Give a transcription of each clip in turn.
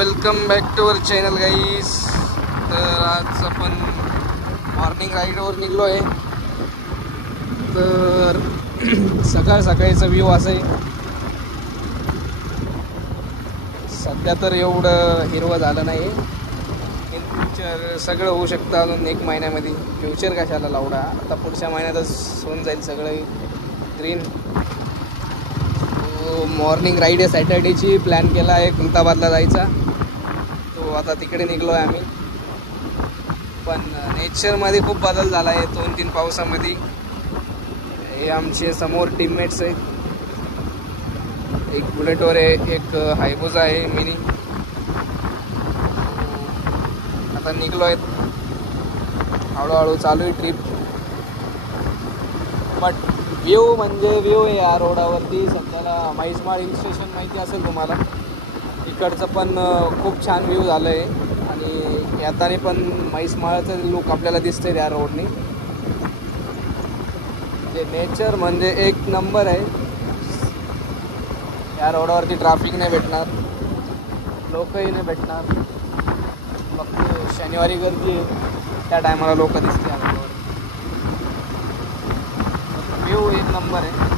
Welcome back to our channel guys. तर आज आपण मॉर्निंग राईडवर निघलो आहे. तर सकाळचा व्ह्यू असा आहे. सध्या तर एवढं हिरवं झालं नाही. इन फ्युचर सगळं होऊ शकतं अजून 1 महिन्यामध्ये. फ्युचर कशाला लावडा, आता पुढच्या महिन्यातच होऊन जाईल सगळं ग्रीन. मॉर्निंग राईड आहे सॅटर्डेची. प्लॅन केला आहे खुलताबादला जायचा. तो आता तिकडे निघलो आहे आम्ही. पण नेचरमध्ये खूप बदल झाला आहे 2-3 पावसामध्ये. हे आमचे समोर टीममेट्स आहेत. एक बुलेटवर आहे, एक हायबुजा आहे मिनी. आता निघलो आहेत, हळूहळू चालू आहे ट्रिप. बट व्ह्यू म्हणजे व्ह्यू आहे या रोडावरती. सध्याला म्हैसमाळ हिल स्टेशन माहिती असेल तुम्हाला. इकडचं पण खूप छान व्ह्यू झालं आहे. आणि येताना पण म्हैसमाळचं लुक आपल्याला दिसतंय या रोडने. ते नेचर म्हणजे 1 नंबर आहे. या रोडावरती ट्रॅफिक नाही भेटणार, लोकही नाही भेटणार. फक्त शनिवारी गर्दी आहे, त्या टायमाला लोक दिसते या रोडावर. व्ह्यू 1 नंबर आहे,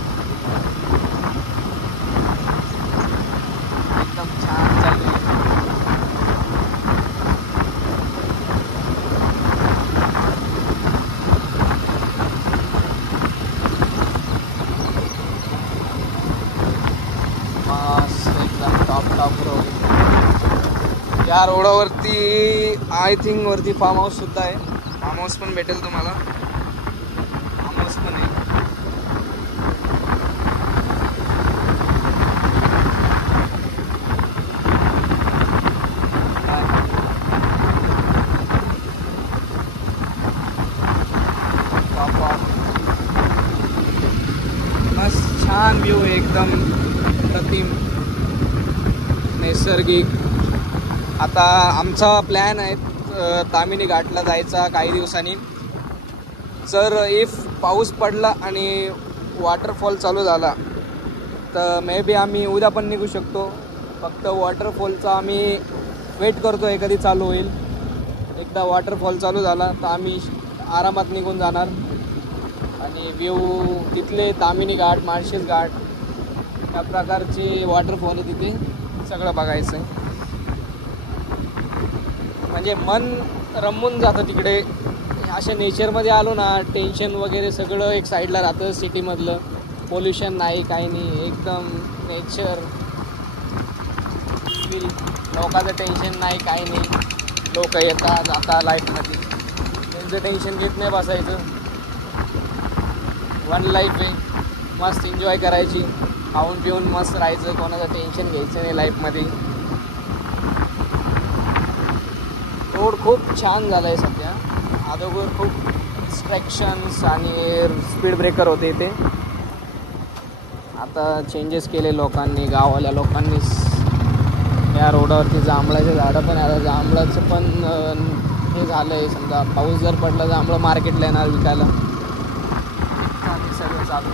एकदम छान चालू आहे. एकदम टॉप रोड. या रोडावरती आय थिंक वरती फार्म हाऊस सुद्धा आहे. फार्म हाऊस पण भेटेल तुम्हाला. फार्म हाऊस पण आहे. मस्त छान व्ह्यू आहे, एकदम प्रतिम नैसर्गिक. आता आमचा प्लॅन आहे तामिनी घाटला जायचा काही दिवसांनी. जर इफ पाऊस पडला आणि वॉटरफॉल चालू झाला तर मे बी आम्ही उद्या पण निघू शकतो. फक्त वॉटरफॉलचा आम्ही वेट करतो आहे कधी चालू होईल. एकदा वॉटरफॉल चालू झाला तर आम्ही आरामात निघून जाणार. आणि व्ह्यू तिथले तामिनी घाट, माळशेज घाट या प्रकारचे वॉटरफॉल आहे तिथे, सगळं बघायचं आहे. म्हणजे मन रमून जातं तिकडे. अशा नेचरमध्ये आलो ना, टेन्शन वगैरे सगळं एक साईडला राहतं. सिटीमधलं पोल्युशन नाही, काही नाही, एकदम नेचर फील. लोकांचं टेन्शन नाही, काही नाही. लोक येतात जाता लाईफमध्ये, त्यांचं टेन्शन घेत नाही बसायचं. 1 लाईफ आहे, मस्त एन्जॉय करायची, खाऊन पिऊन मस्त राहायचं, कोणाचं टेन्शन घ्यायचं नाही लाईफमध्ये. रोड खूप छान झाला आहे सध्या. अगोदर खूप डिस्ट्रॅक्शन्स आणि स्पीड ब्रेकर होते इथे. आता चेंजेस केले लोकांनी, गावाल्या लोकांनीच. या रोडावरती जांभळाचे झाडं पण, आता जांभळाचं पण हे झालं आहे. समजा पाऊस जर पडला जांभळं मार्केटला येणार विकायला. सगळं चालू.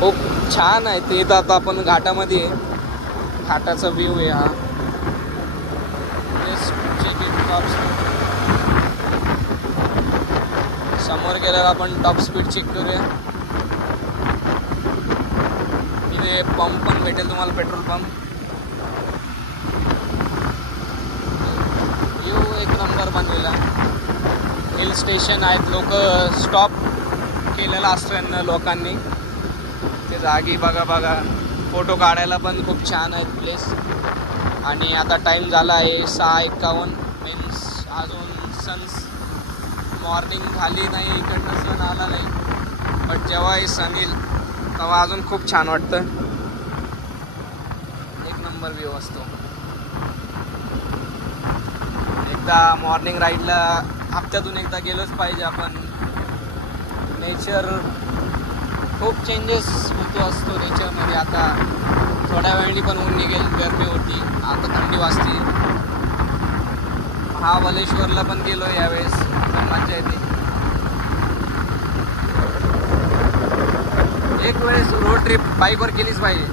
खूप छान आहे ते. तर आता आपण घाटामध्ये आहे. घाटाचा व्ह्यू आहे हा. समोर गेल्यावर आपण टॉप स्पीड चेक करूया. तिथे पंप पण भेटेल तुम्हाला, पेट्रोल पंप. व्ह्यू 1 नंबर बनलेला. हिल स्टेशन आहेत, लोक स्टॉप केलेला असतो यांना लोकांनी. ते जागी बघा, फोटो काढायला पण खूप छान आहेत प्लेस. आणि आता टाईम झाला आहे 6:51. मीन्स अजून मॉर्निंग झाली नाही, इकडनं सन आला नाही. बट जेव्हा हे सन येईल तेव्हा अजून खूप छान वाटतं. 1 नंबर व्ह्यू असतो. एकदा मॉर्निंग राईडला हप्त्यातून एकदा गेलोच पाहिजे आपण. नेचर खूप चेंजेस होतो असतो नेचरमध्ये. आता थोड्या वेळाने पण ऊन निघेल, गरमी होती, आता थंडी वाजते. महाबलेश्वरला पण गेलो यावेळेस, पण मजा येते. एक वेळेस रोड ट्रिप बाईकवर केलीच पाहिजे,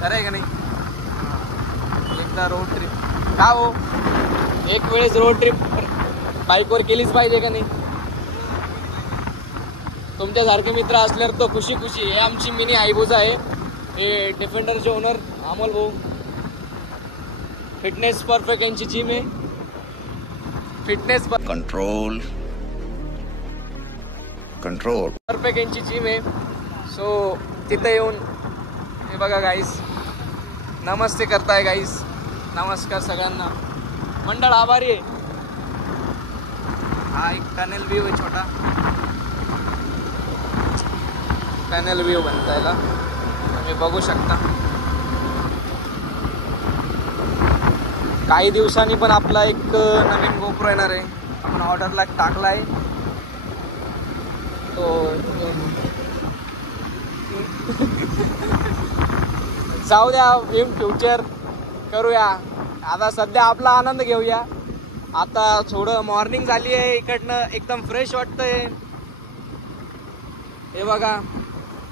खरं आहे का नाही? एकदा रोड ट्रिप का हो, एक वेळेस रोड ट्रिप बाईकवर केलीच पाहिजे का नाही? तुमच्यासारखे मित्र असल्यावर तो खुशी खुशी. हे आमची मिनी हायबुसा आहे, हे डिफेंडरचे ओनर अमोल भाऊ. फिटनेस परफेक्ट यांची जिम आहे. फिटनेस कंट्रोल परफेक्ट यांची जिम आहे. सो तिथे येऊन हे बघा गाईस, नमस्ते करताय गाईस. नमस्कार सगळ्यांना. मंडळ आभारी आहे. हा एक टनेल व्ह्यू आहे, छोटा टनेल व्ह्यू बनता याला, तुम्ही बघू शकता. काही दिवसांनी पण आपला एक नवीन गोप्रो येणार आहे. आपण ऑर्डरला टाकला आहे तो. जाऊ द्या, इन फ्युचर करूया. आता सध्या आपला आनंद घेऊया. आता थोडं मॉर्निंग झाली आहे, इकडनं एकदम फ्रेश वाटतंय. हे बघा,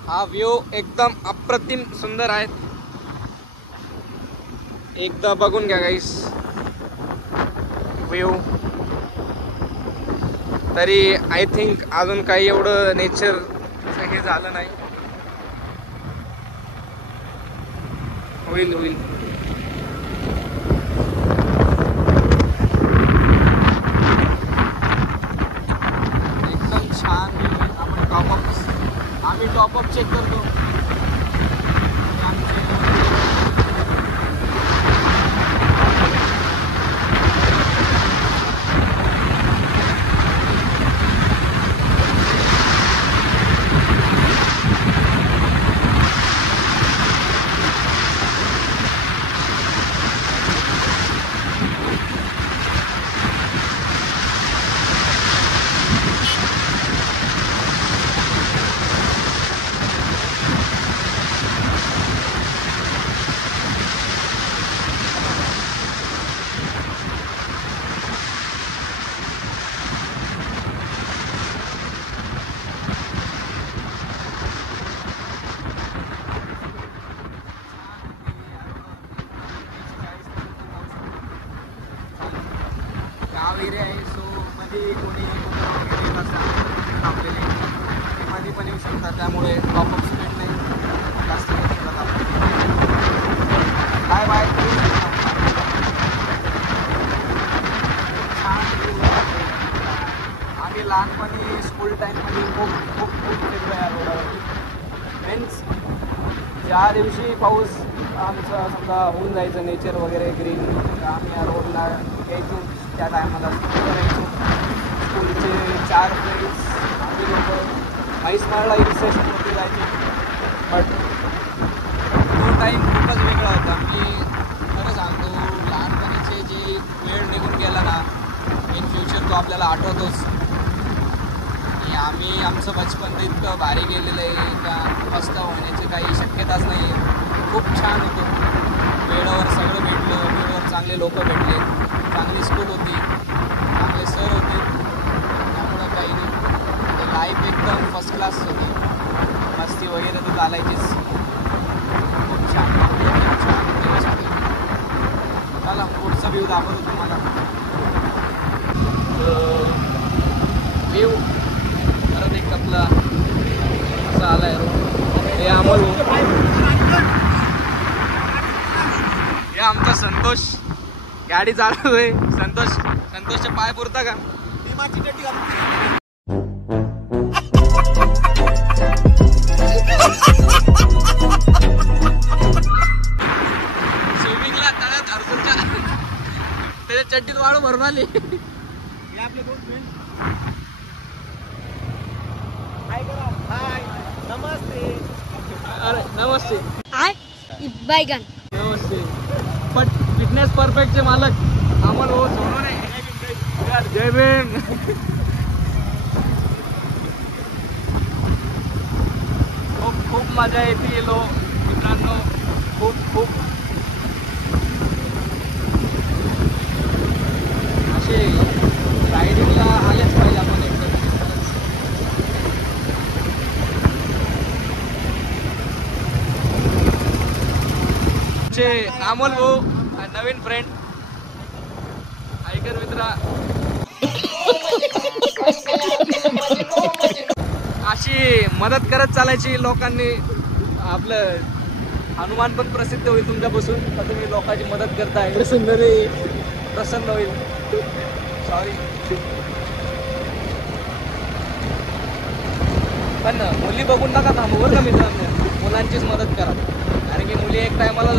हा व्ह्यू एकदम अप्रतिम सुंदर आहे. एकदा बघून घ्या गाईस व्ह्यू. तरी आय थिंक अजून काही एवढं नेचर हे झालं नाही. होईल होईल. एकदम छान. आपण आम्ही टॉपअप चेक करतो. गाव एरिया आहे. सो मध्ये कोणी थांबलेले मध्ये पण येऊ शकतात, त्यामुळे टॉपअप स्पीड नाही जास्त. काय बाय आम्ही लहानपणी स्कूल टाईममध्ये खूप खूप खूप फिरलो या रोडावरती. मीन्स ज्या दिवशी पाऊस आमचं समजा होऊन जायचं, नेचर वगैरे ग्रीन, आम्ही या रोडला यायचो. त्या टायमाला करायचो. स्कूलचे 4 फ्रेंड्स आम्ही लोक म्हैसमाळला हिल स्टेशनवरती जायचे. बट तो टाईम खूपच वेगळा होता. मी खरं सांगतो, लहानपणीचे जे वेळ निघून गेला ना, इन फ्युचर तो आपल्याला आठवतोच. आम्ही आमचं बचपन तर इतकं भारी गेलेलं आहे का पस्ताव होण्याची काही शक्यताच नाही आहे. खूप छान होतं. वेळेवर सगळं भेटलं, वेळेवर चांगले लोक भेटले, चांगली स्कूल होती, चांगले सर होते, त्यामुळं काही नाही. लाईफ एकदम फर्स्ट क्लास होती. मस्ती वगैरे तर चालायचीच. खूप छान छान. चला पुढचा व्ह्यू दाखवतो तुम्हाला. व्ह्यू परत एक आपला असा आला आहे रोड. हे अमोल, हे आमचा संतोष गाडी चालवतोय. संतोषचे पाय पुरता का? स्विमिंगला तळ्यात अर्जुनच्या त्याच्या चड्डीत वाळू भरून आली. हे आपले 2 फ्रेंड्स. हाय करा. हाय, नमस्ते. अरे नमस्ते. हाय बायगन. नमस्ते. पण फिटनेस परफेक्टचे मालक अमोल हो सोनवणे. जय भीम. खूप खूप मजा येते लो मित्रांनो. खूप खूप असे रायडिंगला आलेच पाहिजे आपण एकदम. अमोल भाऊ नवीन फ्रेंड ऐकर मित्रा. अशी मदत करत चालायची लोकांनी. आपलं हनुमान पण प्रसिद्ध होईल तुमच्यापासून. तुम्ही लोकांची मदत करताय. प्रसन्न होईल. सॉरी. पण मुली बघून नका थांबू बरं का मित्रांनो. मुलांचीच मदत करा. कारण की मुली एक टायमाला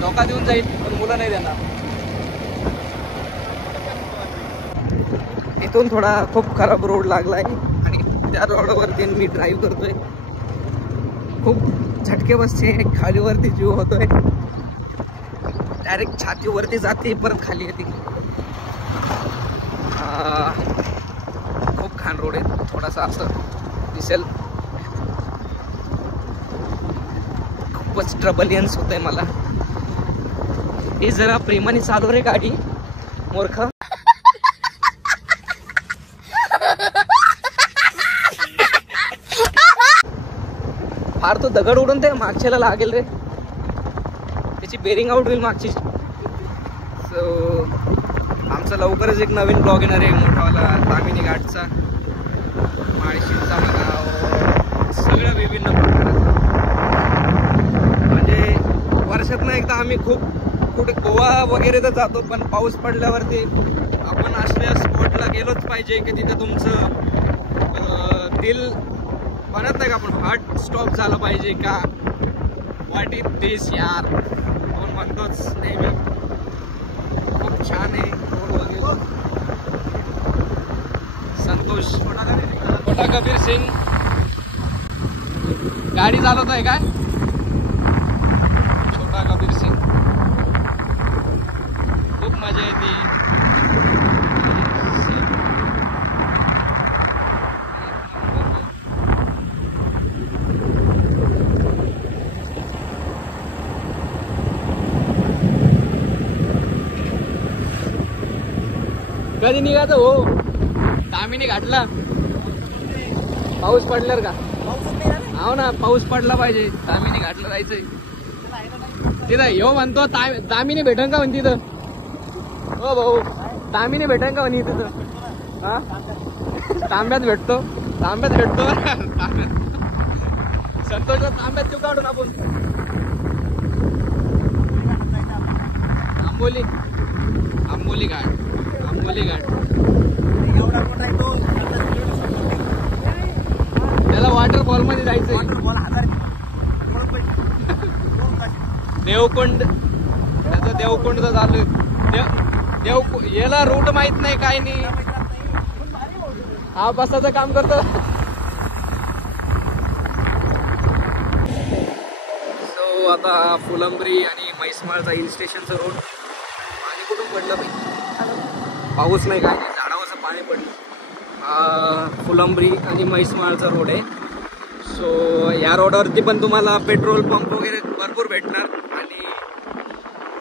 धोका देऊन जाईल पण मुलं नाही देणार. इथून थोडा खूप खराब रोड लागलाय आणि त्या रोडवरती मी ड्राईव्ह करतोय. खूप झटके बसचे. खालीवरती जीव होतोय. डायरेक्ट छातीवरती जाते परत खाली येते. खूप घाण रोड आहे. थोडासा असं दिसेल. खूपच ट्रबलियन्स होत आहे मला. हे जरा प्रेमाने चालव रे गाडी मूर्ख. फार तो दगड उडून ते मागच्याला लागेल रे. त्याची बेरिंग आउट होईल मागची. सो आमचा लवकरच एक नवीन ब्लॉग येणार आहे मोठावाला तामिनी घाटचा. माळशीचा गाव सगळं विभिन्न प्रकारात. म्हणजे वर्षातनं एकदा आम्ही खूप कुठे गोवा वगैरे तर जातो पण पाऊस पडल्यावरती आपण अशा स्पॉटला गेलोच पाहिजे की तिथे तुमचं दिल म्हणत नाही का आपण हार्ट स्टॉप झालं पाहिजे का. व्हॉट इज दिस यार आपण म्हणतोच नेहमी. खूप छान आहे रोड वगैरे. संतोष छोटा कबीर सिंग गाडी चालवत आहे काय. छोटा कबीर सिंग खूप मजा येते. कधी निघायचं हो तामिनी घाटला. पाऊस पडल्यावर का. हो ना पाऊस पडला पाहिजे. तामिनी घाटला जायचंय. तिथं ह्यो म्हणतो तामिनी भेटन का म्हणे तिथं. हो भाऊ तामिनी भेटन का म्हणे तिथं. हा तांब्यात भेटतो. तांब्यात भेटतो. संतोषला तांब्यात तू काढून आपण. आंबोली आंबोली घाट. आंबोली घाट त्याला वॉटरफॉल मध्ये जायचंय. देवकुंड. त्याचं देवकुंडचं चालू. याला रूट माहित नाही काय नाही. हा बसाचं काम करतो. सो आता फुलंब्री आणि म्हैसमाळचा हिल स्टेशनचं रोड. पाणी कुठून पडलं पाहिजे. पाऊस नाही काय झाडावरचं पाणी पडलं. फुलंब्री आणि म्हैसमाळचा रोड आहे. सो या रोडावरती पण तुम्हाला पेट्रोल पंप वगैरे भरपूर भेटणार. आणि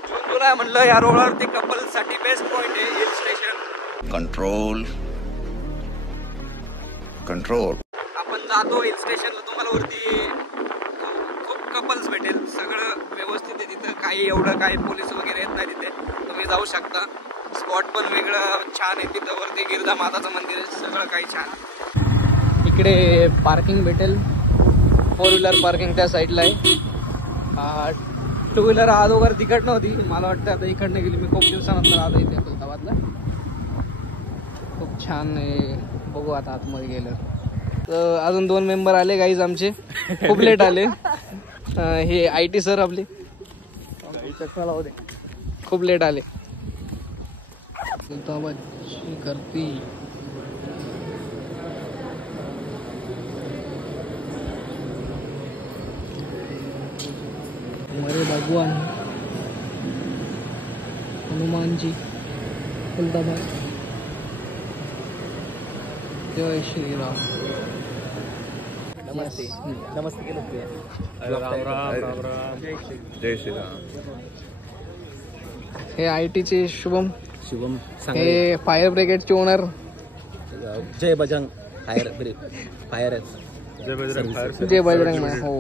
जून जुलै म्हणलं या रोडावरती कपल्ससाठी बेस्ट पॉइंट आहे हिल स्टेशन. Control control. आपण जातो हिल स्टेशनला. तुम्हाला वरती खूप कपल्स भेटेल. सगळं व्यवस्थित आहे तिथं. काही एवढं काही पोलीस वगैरे येत नाही तिथे. तुम्ही जाऊ शकता. स्पॉट पण वेगळं छान आहे. तिथं वरती गिरजा माताचं मंदिर आहे. सगळं काही छान. इकडे पार्किंग भेटेल. 4 व्हीलर पार्किंग त्या साईडला आहे. 2 व्हीलर अगोदर तिकड नव्हती. मला वाटतं आता इकडनं गेली. मी खूप दिवसानंतर आलो इथे खुलताबादला. खूप छान आहे. बघू आता आतमध्ये गेलं तर. अजून 2 मेंबर आले गाईज आमचे. खूप लेट आले. हे IT सर आपले खूप लेट आले. खुलताबादची करती. हमारे भगवान हनुमान जी खुलताबाद. जय श्री राम. नमस्ते. नमस्ते केलं ते. राम राम. जय श्रीराम. हे ITचे शुभम. शुभम हे फायर ब्रिगेडचे ओनर. जय बजरंग फायर फायर. जय बजरंग. हो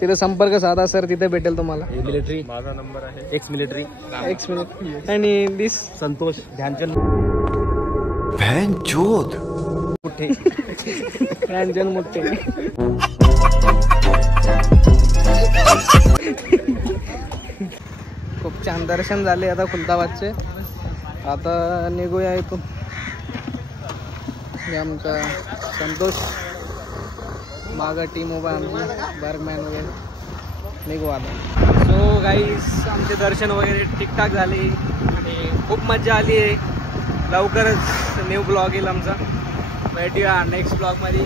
तिथे संपर्क साधा सर, तिथे भेटेल तुम्हाला. मिलिटरी माझा नंबर आहे. एक्स मिलिटरी आणि दिस संतोष ध्यानचंद मोठे ध्यानचंद मोठे. खूप छान दर्शन झाले आता खुलताबादचे. आता निघूया इथून. आमचा संतोष मागं टीम उभा आमची बर्गमॅन वगैरे. निघू आता. सो गाईस आमचे दर्शन वगैरे ठीकठाक झाले आणि खूप मजा आली आहे. लवकरच न्यू ब्लॉग येईल आमचा. भेटूया नेक्स्ट ब्लॉगमध्ये.